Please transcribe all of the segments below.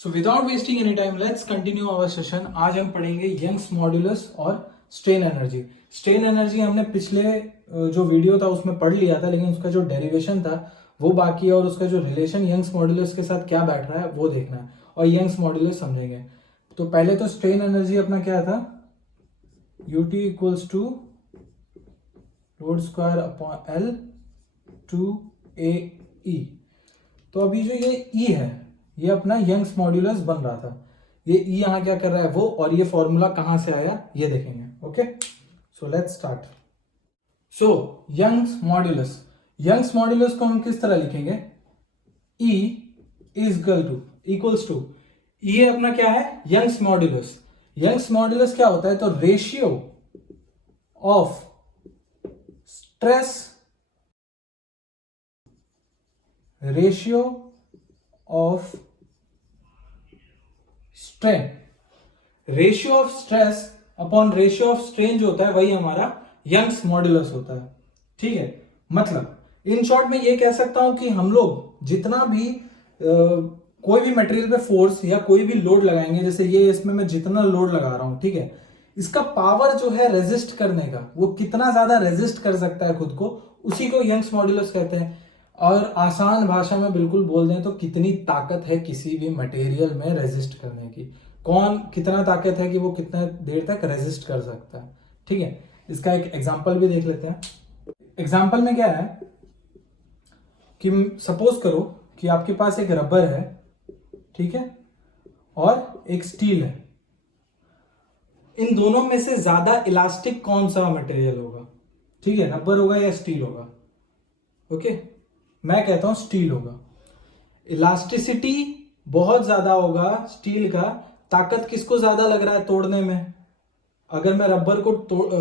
So without wasting any time let's continue our session. आज हम पढ़ेंगे यंग्स मॉड्यूलस और स्ट्रेन एनर्जी। स्ट्रेन एनर्जी हमने पिछले जो वीडियो था उसमें पढ़ लिया था, लेकिन उसका जो डेरिवेशन था वो बाकी है और उसका जो रिलेशन यंग्स मॉड्यूलस के साथ क्या बैठ रहा है वो देखना है और यंग्स मॉड्यूलस समझेंगे। तो पहले तो स्ट्रेन एनर्जी अपना क्या था, ut equals to load square upon L two A E. तो अभी जो ये ई है ये अपना यंग्स मॉड्यूलस बन रहा था। ये ई यहां क्या कर रहा है वो, और ये फॉर्मूला कहां से आया ये देखेंगे। Okay, so let's start. So young's modulus, young's modulus को हम किस तरह लिखेंगे, ई इज इक्वल्स टू ये अपना क्या है यंग्स मॉड्यूलस। यंग्स मॉड्यूलस क्या होता है, तो ratio of stress, ratio of strain, ratio of stress upon ratio of strain जो होता है वही हमारा यंग्स मॉड्यूलस होता है। ठीक है, मतलब इन शॉर्ट में ये कह सकता हूं कि हम लोग जितना भी कोई भी मटेरियल पे फोर्स या कोई भी लोड लगाएंगे, जैसे ये इसमें मैं जितना लोड लगा रहा हूं, ठीक है, इसका पावर जो है रेजिस्ट करने का, वो कितना ज्यादा रेजिस्ट कर सकता है खुद को, उसी को यंग्स मॉड्यूलस कहते हैं। और आसान भाषा में बिल्कुल बोल दें तो कितनी ताकत है किसी भी मटेरियल में रेजिस्ट करने की, कौन कितना ताकत है कि वो कितना देर तक रेजिस्ट कर सकता है। ठीक है, इसका एक एग्जांपल भी देख लेते हैं। एग्जांपल में क्या है कि सपोज करो कि आपके पास एक रबर है, ठीक है, और एक स्टील है। इन दोनों में से ज्यादा इलास्टिक कौन सा मटेरियल होगा, ठीक है, रबर होगा या स्टील होगा। ओके, मैं कहता हूं स्टील होगा। इलास्टिसिटी बहुत ज्यादा होगा स्टील का। ताकत किसको ज्यादा लग रहा है तोड़ने में, अगर मैं रबर को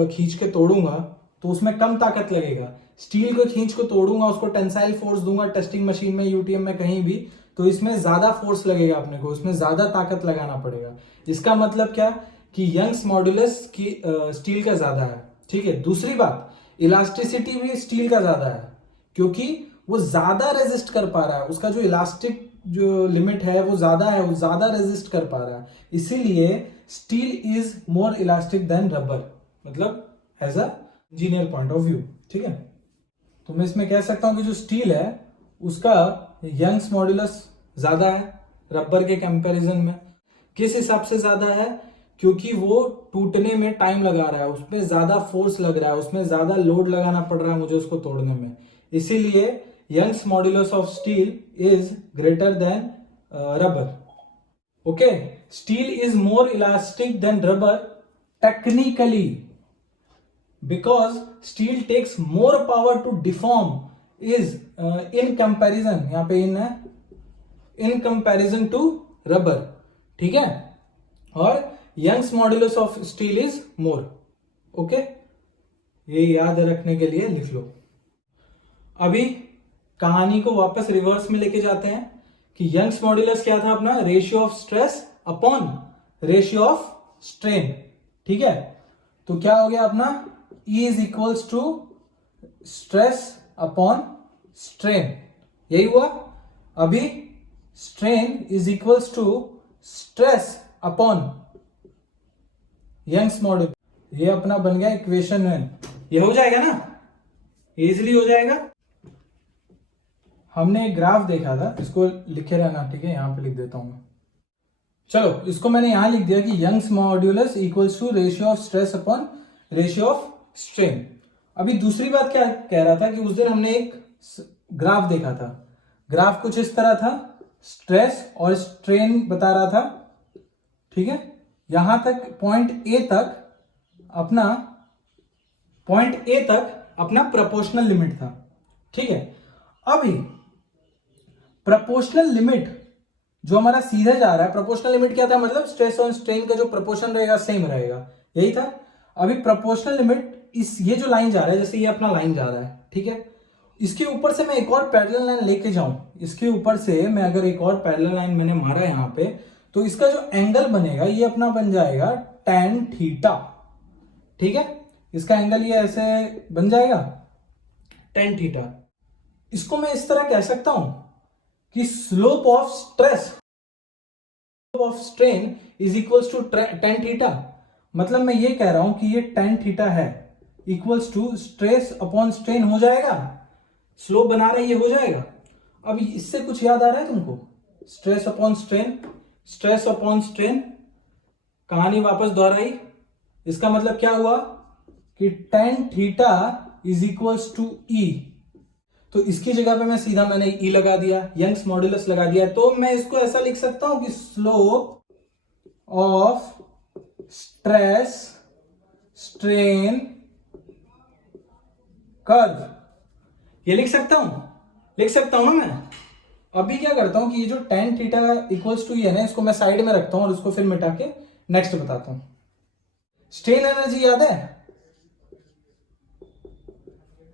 खींच के तोड़ूंगा तो उसमें कम ताकत लगेगा। स्टील को खींच को तोड़ूंगा, उसको टेंसाइल फोर्स दूंगा टेस्टिंग मशीन में, यूटीएम में, कहीं भी, तो इसमें ज्यादा फोर्स लगेगा अपने को, इसमें ज्यादा ताकत लगाना पड़ेगा। इसका मतलब क्या कि यंग्स मॉड्यूलस की स्टील का ज्यादा है। ठीक है, दूसरी बात, इलास्टिसिटी भी स्टील का ज्यादा है क्योंकि वो ज्यादा रेजिस्ट कर पा रहा है, उसका जो इलास्टिक जो लिमिट है वो ज्यादा है, वो ज्यादा रेजिस्ट कर पा रहा है, इसीलिए steel is more elastic than rubber, मतलब as a engineer point of view. ठीक है, तो मैं इसमें कह सकता हूं कि जो स्टील है उसका यंग्स मॉड्यूलस ज्यादा है रबर के कंपैरिजन में। किस हिसाब से ज्यादा है, क्योंकि वो टूटने में टाइम लगा रहा है, उसमें ज्यादा फोर्स लग रहा है, उसमें ज्यादा लोड लगाना पड़ रहा है मुझे उसको तोड़ने में, इसीलिए young's modulus of steel is greater than rubber. Okay, steel is more elastic than rubber technically because steel takes more power to deform is in comparison, यहां पे इन है, इन कंपैरिजन टू रबर। ठीक है, और young's modulus of steel is more. Okay, ये याद रखने के लिए लिख लो। अभी कहानी को वापस रिवर्स में लेके जाते हैं कि यंग्स मॉड्यूलस क्या था अपना, ratio of stress upon ratio of strain. ठीक है, तो क्या हो गया अपना, E is equals to stress upon strain, यही हुआ। अभी strain is equals to stress upon young's modulus, ये अपना बन गया इक्वेशन में। ये हो जाएगा ना, इजीली हो जाएगा। हमने एक ग्राफ देखा था, इसको लिखे रहना, ठीक है, यहां पे लिख देता हूं मैं। चलो, इसको मैंने यहां लिख दिया कि young's modulus equals to ratio of stress upon ratio of strain. अभी दूसरी बात क्या कह रहा था कि उस दिन हमने एक ग्राफ देखा था, ग्राफ कुछ इस तरह था, स्ट्रेस और स्ट्रेन बता रहा था। ठीक है, यहां तक पॉइंट ए तक अपना प्रोपोर्शनल लिमिट था। ठीक है, अभी प्रोपोर्शनल लिमिट जो हमारा सीधे जा रहा है, प्रोपोर्शनल लिमिट क्या था, मतलब स्ट्रेस और स्ट्रेन का जो प्रोपोर्शन रहेगा सेम रहेगा, यही था। अभी प्रोपोर्शनल लिमिट इस ये जो लाइन जा रहा है, जैसे ये अपना लाइन जा रहा है, ठीक है, इसके ऊपर से मैं एक और पैरेलल लाइन लेके जाऊं, इसके ऊपर से मैं अगर एक और पैरेलल लाइन मैंने मारा यहां पे, तो इसका जो एंगल बनेगा ये अपना बन जाएगा tan थीटा। ठीक है, इसका एंगल ये ऐसे बन जाएगा tan थीटा। इसको मैं इस तरह कह सकता हूं कि slope of stress of strain is equals to tan theta. मतलब मैं ये कह रहा हूं कि ये टेन थीटा है equals to stress upon strain हो जाएगा। स्लोप बना रहा है ये हो जाएगा। अब इससे कुछ याद आ रहा है तुमको? Stress upon strain, stress upon strain, कहानी वापस दोहराई। इसका मतलब क्या हुआ कि tan theta is equals to E. तो इसकी जगह पे मैं सीधा मैंने ई लगा दिया, यंग्स मॉड्यूलस लगा दिया। तो मैं इसको ऐसा लिख सकता हूं कि slope of stress strain curve, ये लिख सकता हूं ना मैं। अभी क्या करता हूं कि ये जो टेन थीटा इक्वल्स टू है ना, इसको मैं साइड में रखता हूं और उसको फिर मिटा के नेक्स्ट बताता हूं। स्ट्रेन एनर्जी याद है?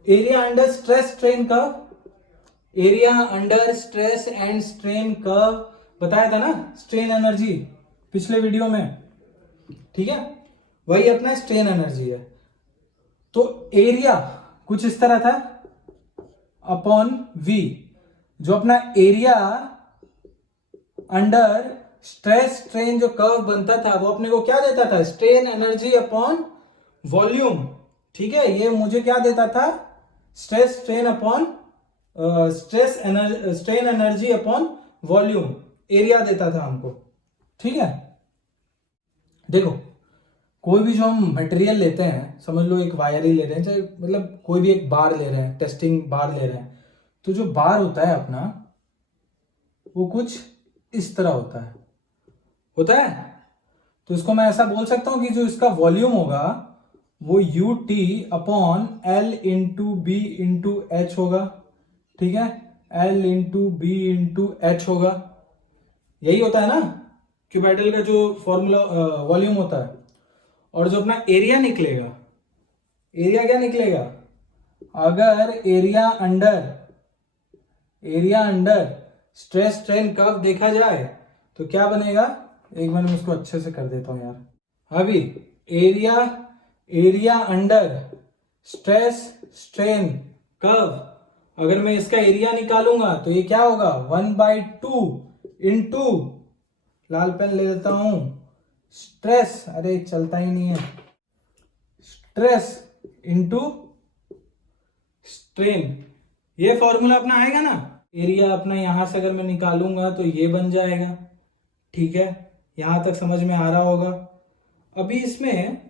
Area under stress strain curve, area under stress and strain curve बताया था ना, स्ट्रेन एनर्जी पिछले वीडियो में। ठीक है, वही अपना स्ट्रेन एनर्जी है। तो एरिया कुछ इस तरह था अपॉन वी। जो अपना एरिया अंडर स्ट्रेस स्ट्रेन जो कर्व बनता था वो अपने को क्या देता था? Strain energy upon volume. ठीक है, ये मुझे क्या देता था? Stress strain upon strain energy upon volume, area देता था हमको। ठीक है, देखो कोई भी जो हम मटेरियल लेते हैं, समझ लो एक वायर ही ले रहे हैं, चाहे मतलब कोई भी एक बार ले रहे हैं, टेस्टिंग बार ले रहे हैं, तो जो बार होता है अपना वो कुछ इस तरह होता है। तो इसको मैं ऐसा बोल सकता हूं कि जो इसका वॉल्यूम होगा वो U T upon L into B into H होगा। ठीक है, L into B into H होगा। यही होता है ना क्यूबाइडल का जो फॉर्मूला वॉल्यूम होता है। और जो अपना एरिया निकलेगा, एरिया क्या निकलेगा? अगर area under stress strain curve देखा जाए तो क्या बनेगा? एक बार मैं इसको अच्छे से कर देता हूं यार। अभी area under stress strain curve, अगर मैं इसका एरिया निकालूंगा तो ये क्या होगा? 1/2 इंटू, लाल पेन ले लेता हूं, स्ट्रेस, अरे चलता ही नहीं है, स्ट्रेस इंटू स्ट्रेन। ये फॉर्मूला अपना आएगा ना। एरिया अपना यहां से अगर मैं निकालूंगा तो ये बन जाएगा। ठीक है, यहां तक समझ में आ रहा होगा। अभी इसमें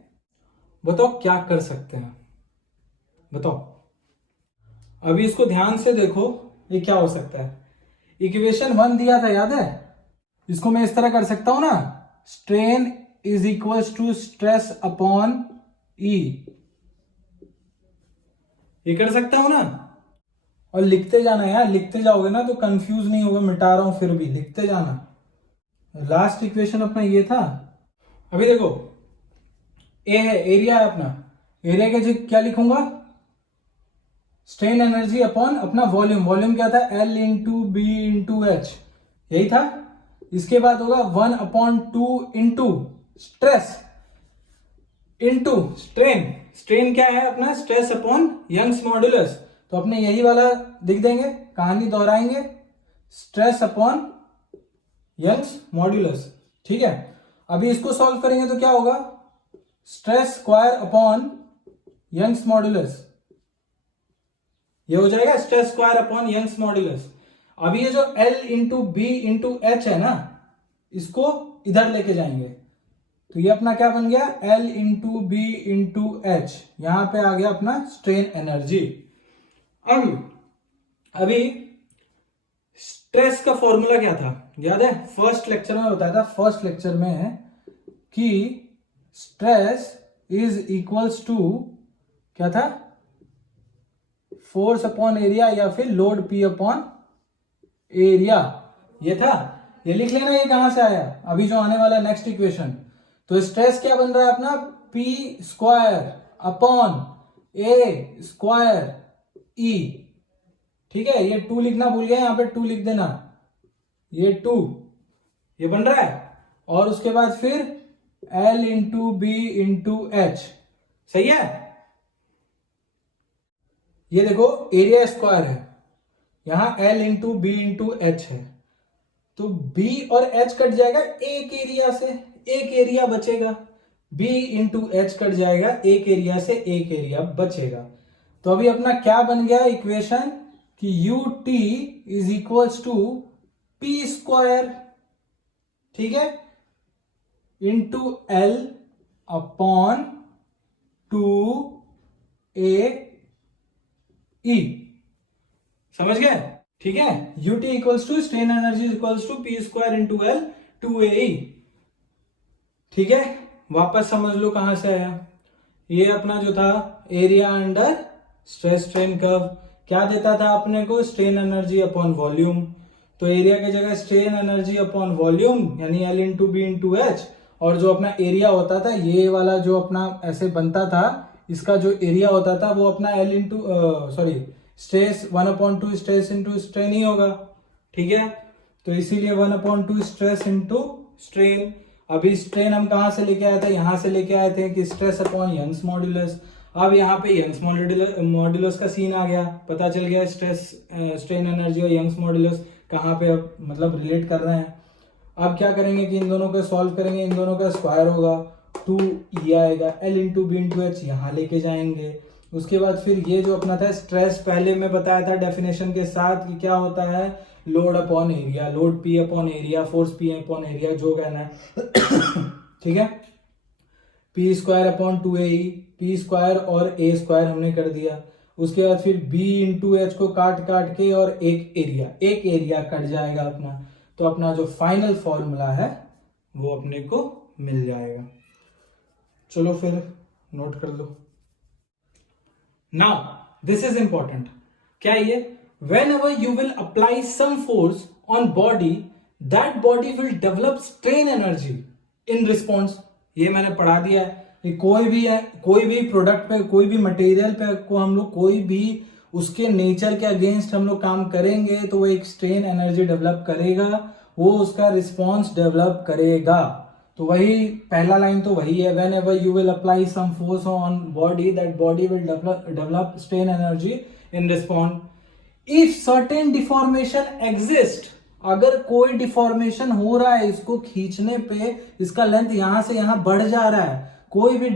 बताओ क्या कर सकते हैं, बताओ। अभी इसको ध्यान से देखो, ये क्या हो सकता है? इक्वेशन 1 दिया था याद है? इसको मैं इस तरह कर सकता हूं ना, strain is equals to stress upon E. ये कर सकता हूं ना। और लिखते जाना यार, लिखते जाओगे ना तो कंफ्यूज नहीं होगा। मिटा रहा हूं फिर भी लिखते जाना। लास्ट इक्वेशन अपना ये था। अभी देखो ए है, एरिया है अपना। एरिया के जगह क्या लिखूंगा? स्ट्रेन एनर्जी अपॉन अपना वॉल्यूम। वॉल्यूम क्या था? L into B into H, यही था। इसके बाद होगा 1/2 into stress into strain. Strain क्या है अपना? Stress upon young's modulus. तो अपने यही वाला लिख देंगे, कहानी दोहराएंगे, स्ट्रेस अपॉन यंग्स मॉड्यूलस। ठीक है, अभी इसको सॉल्व करेंगे तो क्या होगा? Stress square upon young's modulus, ये हो जाएगा stress square upon young's modulus. अभी ये जो L into B into H है ना, इसको इधर लेके जाएंगे तो ये अपना क्या बन गया? L into B into H. यहां पे आ गया अपना स्ट्रेन एनर्जी। अभी स्ट्रेस का फॉर्मूला क्या था याद है? फर्स्ट लेक्चर में बताया था, फर्स्ट लेक्चर में, कि स्ट्रेस इज इक्वल्स टू क्या था? फोर्स अपॉन एरिया या फिर लोड P अपॉन एरिया, ये था। ये लिख लेना, ये कहां से आया अभी जो आने वाला नेक्स्ट इक्वेशन। तो स्ट्रेस क्या बन रहा है अपना? P स्क्वायर अपॉन ए स्क्वायर ई। ठीक है, ये 2 लिखना भूल गया, यहां पे 2 लिख देना, ये 2 ये बन रहा है। और उसके बाद फिर L into B into H, सही है। ये देखो एरिया स्क्वायर है, यहां L into B into H है। तो B और H कट जाएगा एक एरिया से, एक एरिया बचेगा। B इंटू एच कट जाएगा, एक एरिया से एक एरिया बचेगा। तो अभी अपना क्या बन गया इक्वेशन कि UT is equals to P square, ठीक है, इंटू L अपॉन 2AE। समझ गए? ठीक है, UT equals to strain energy equals to P square into L 2AE। ठीक है, वापस समझ लो कहां से आया। ये अपना जो था area under stress strain curve क्या देता था अपने को, स्ट्रेन एनर्जी अपॉन वॉल्यूम। तो एरिया की जगह स्ट्रेन एनर्जी अपॉन वॉल्यूम यानी L into B into H, और जो अपना एरिया होता था ये वाला जो अपना ऐसे बनता था, इसका जो एरिया होता था वो अपना L into stress 1/2 stress into strain ही होगा। ठीक है, तो इसीलिए 1/2 स्ट्रेस इंटू स्ट्रेन। अभी स्ट्रेन हम कहां से लेके आए थे, यहां से लेके आए थे कि स्ट्रेस अपॉन यंग्स मॉड्यूलस। अब यहाँ पे यंग्स मॉड्यूलस का सीन आ गया, पता चल गया स्ट्रेस स्ट्रेन एनर्जी और यंग्स मॉड्यूलस कहाँ पे मतलब रिलेट कर रहे हैं। अब क्या करेंगे कि इन दोनों को सॉल्व करेंगे, इन दोनों का स्क्वायर होगा 2 ये आएगा, L into B into H यहाँ लेके जाएंगे। उसके बाद फिर ये जो अपना था स्ट्रेस, पहले मैं बताया था डेफिनेशन के साथ कि क्या होता है, load upon area, load P upon area, force P upon area जो कहना है। ठीक है, P square upon 2AE, P square और A स्क्वायर हमने कर दिया। उसके बाद फिर B इंटू एच को काट काट के और एक एरिया कट जाएगा अपना। तो अपना जो फाइनल फॉर्मूला है वो अपने को मिल जाएगा। चलो फिर नोट कर लो। Now this is important. क्या ये, whenever you will apply some force on body, that body will develop strain energy in response। ये मैंने पढ़ा दिया है कि कोई भी प्रोडक्ट पे, कोई भी मटेरियल पे को हम लोग कोई भी उसके नेचर के अगेंस्ट हम लोग काम करेंगे तो वो एक स्ट्रेन एनर्जी डेवलप करेगा, वो उसका रिस्पॉन्स डेवलप करेगा। तो वही पहला लाइन तो वही है, whenever you will apply some force on body, that body will develop strain energy in response। If certain deformation exist, अगर कोई डिफॉर्मेशन हो रहा है, इसको खींचने पे इसका लेंथ यहां से यहां बढ़ जा रहा है, कोई भी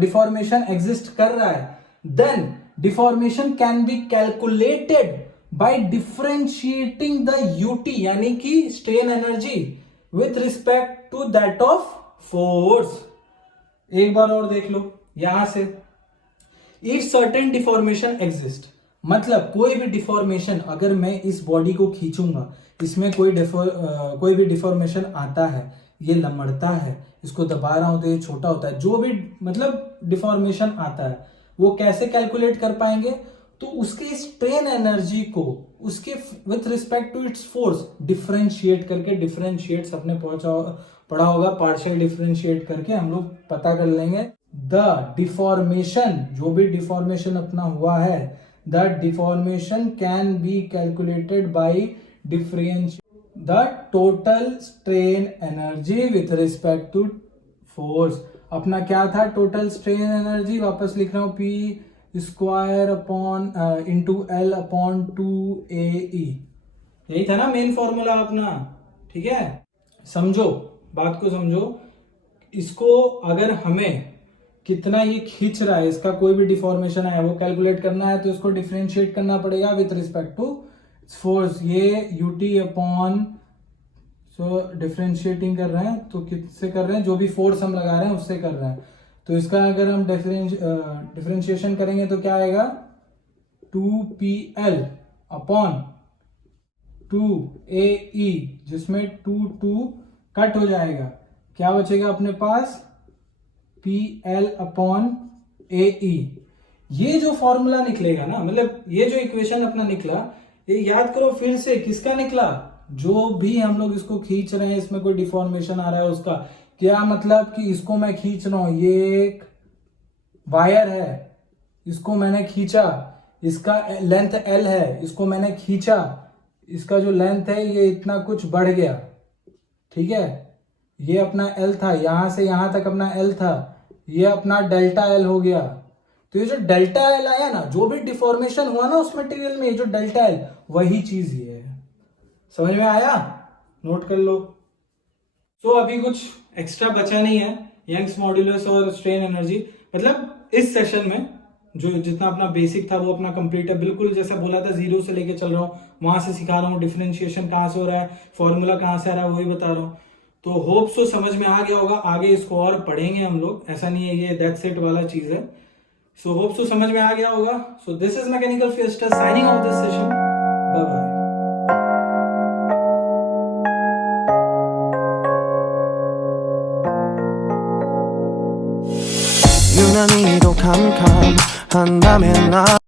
डिफॉर्मेशन एग्जिस्ट कर रहा है, then deformation can be calculated by differentiating the UT यानी कि strain energy with respect to that of force. एक बार और देख लो यहां से, इफ सर्टेन डिफॉर्मेशन एग्जिस्ट मतलब कोई भी डिफॉर्मेशन, अगर मैं इस बॉडी को खींचूंगा, इसमें कोई भी डिफॉर्मेशन आता है, ये लमड़ता है, इसको दबा रहा हूं तो ये छोटा होता है, जो भी मतलब डिफॉर्मेशन आता है वो कैसे कैलकुलेट कर पाएंगे, तो उसके स्ट्रेन एनर्जी को उसके with respect to its force differentiate करके, डिफरेंशिएट सबने पढ़ा होगा, पार्शियल डिफरेंशिएट करके हम लोग पता कर लेंगे द डिफॉर्मेशन, जो भी डिफॉर्मेशन अपना हुआ है, the deformation can be calculated by differentiating the total strain energy with respect to force। अपना क्या था टोटल स्ट्रेन एनर्जी, वापस लिख रहा हूं, P square upon into L upon 2AE। यही था ना मेन फॉर्मूला अपना। ठीक है, समझो बात को, समझो इसको। अगर हमें कितना ये खींच रहा है, इसका कोई भी डिफॉर्मेशन है वो कैलकुलेट करना है, तो इसको डिफरेंशिएट करना पड़ेगा विथ रिस्पेक्ट टू फोर्स। ये यूटी अपॉन, सो डिफरेंशिएटिंग कर रहे हैं तो किससे कर रहे हैं, जो भी फोर्स हम लगा रहे हैं उससे कर रहे हैं। तो इसका अगर हम डिफरेंशिएशन करेंगे तो क्या आएगा, 2PL अपॉन 2AE, जिसमें 2 कट हो जाएगा, क्या बचेगा अपने पास, PL अपॉन AE। ये जो फॉर्मूला निकलेगा ना, मतलब ये जो इक्वेशन अपना निकला, ये याद करो फिर से, किसका निकला, जो भी हम लोग इसको खींच रहे हैं, इसमें कोई डिफॉर्मेशन आ रहा है उसका। क्या मतलब कि इसको मैं खींच रहा हूं, ये एक वायर है, इसको मैंने खींचा, इसका लेंथ L है, इसको मैंने खींचा, इसका जो लेंथ है ये इतना कुछ बढ़ गया। ठीक है, ये अपना L था, यहां से यहां तक अपना L था, ये अपना डेल्टा L हो गया। तो ये जो डेल्टा L आया ना, जो भी डिफॉर्मेशन हुआ ना उस मटेरियल में, ये जो डेल्टा L, वही चीज ये है। समझ में आया? नोट कर लो। तो अभी कुछ एक्स्ट्रा बचा नहीं है, यंग्स मॉड्यूलस और स्ट्रेन एनर्जी, मतलब इस सेशन में जो जितना अपना बेसिक था वो अपना कंप्लीट है, बिल्कुल जैसा बोला था जीरो से लेके चल रहा हूँ, वहां से सिखा रहा हूँ, डिफरेंशिएशन कहाँ से हो रहा है, फॉर्मूला कहाँ से आ रहा है वही बता रहा हूँ। तो होप सो समझ में आ गया होगा, आगे इसको और पढ़ेंगे हम लोग, ऐसा नहीं है ये दैट्स इट वाला चीज है। सो होप सो समझ में आ गया होगा। So this is mechanical fiesta signing off this session, bye bye. 유난히도 캄캄한 밤에 나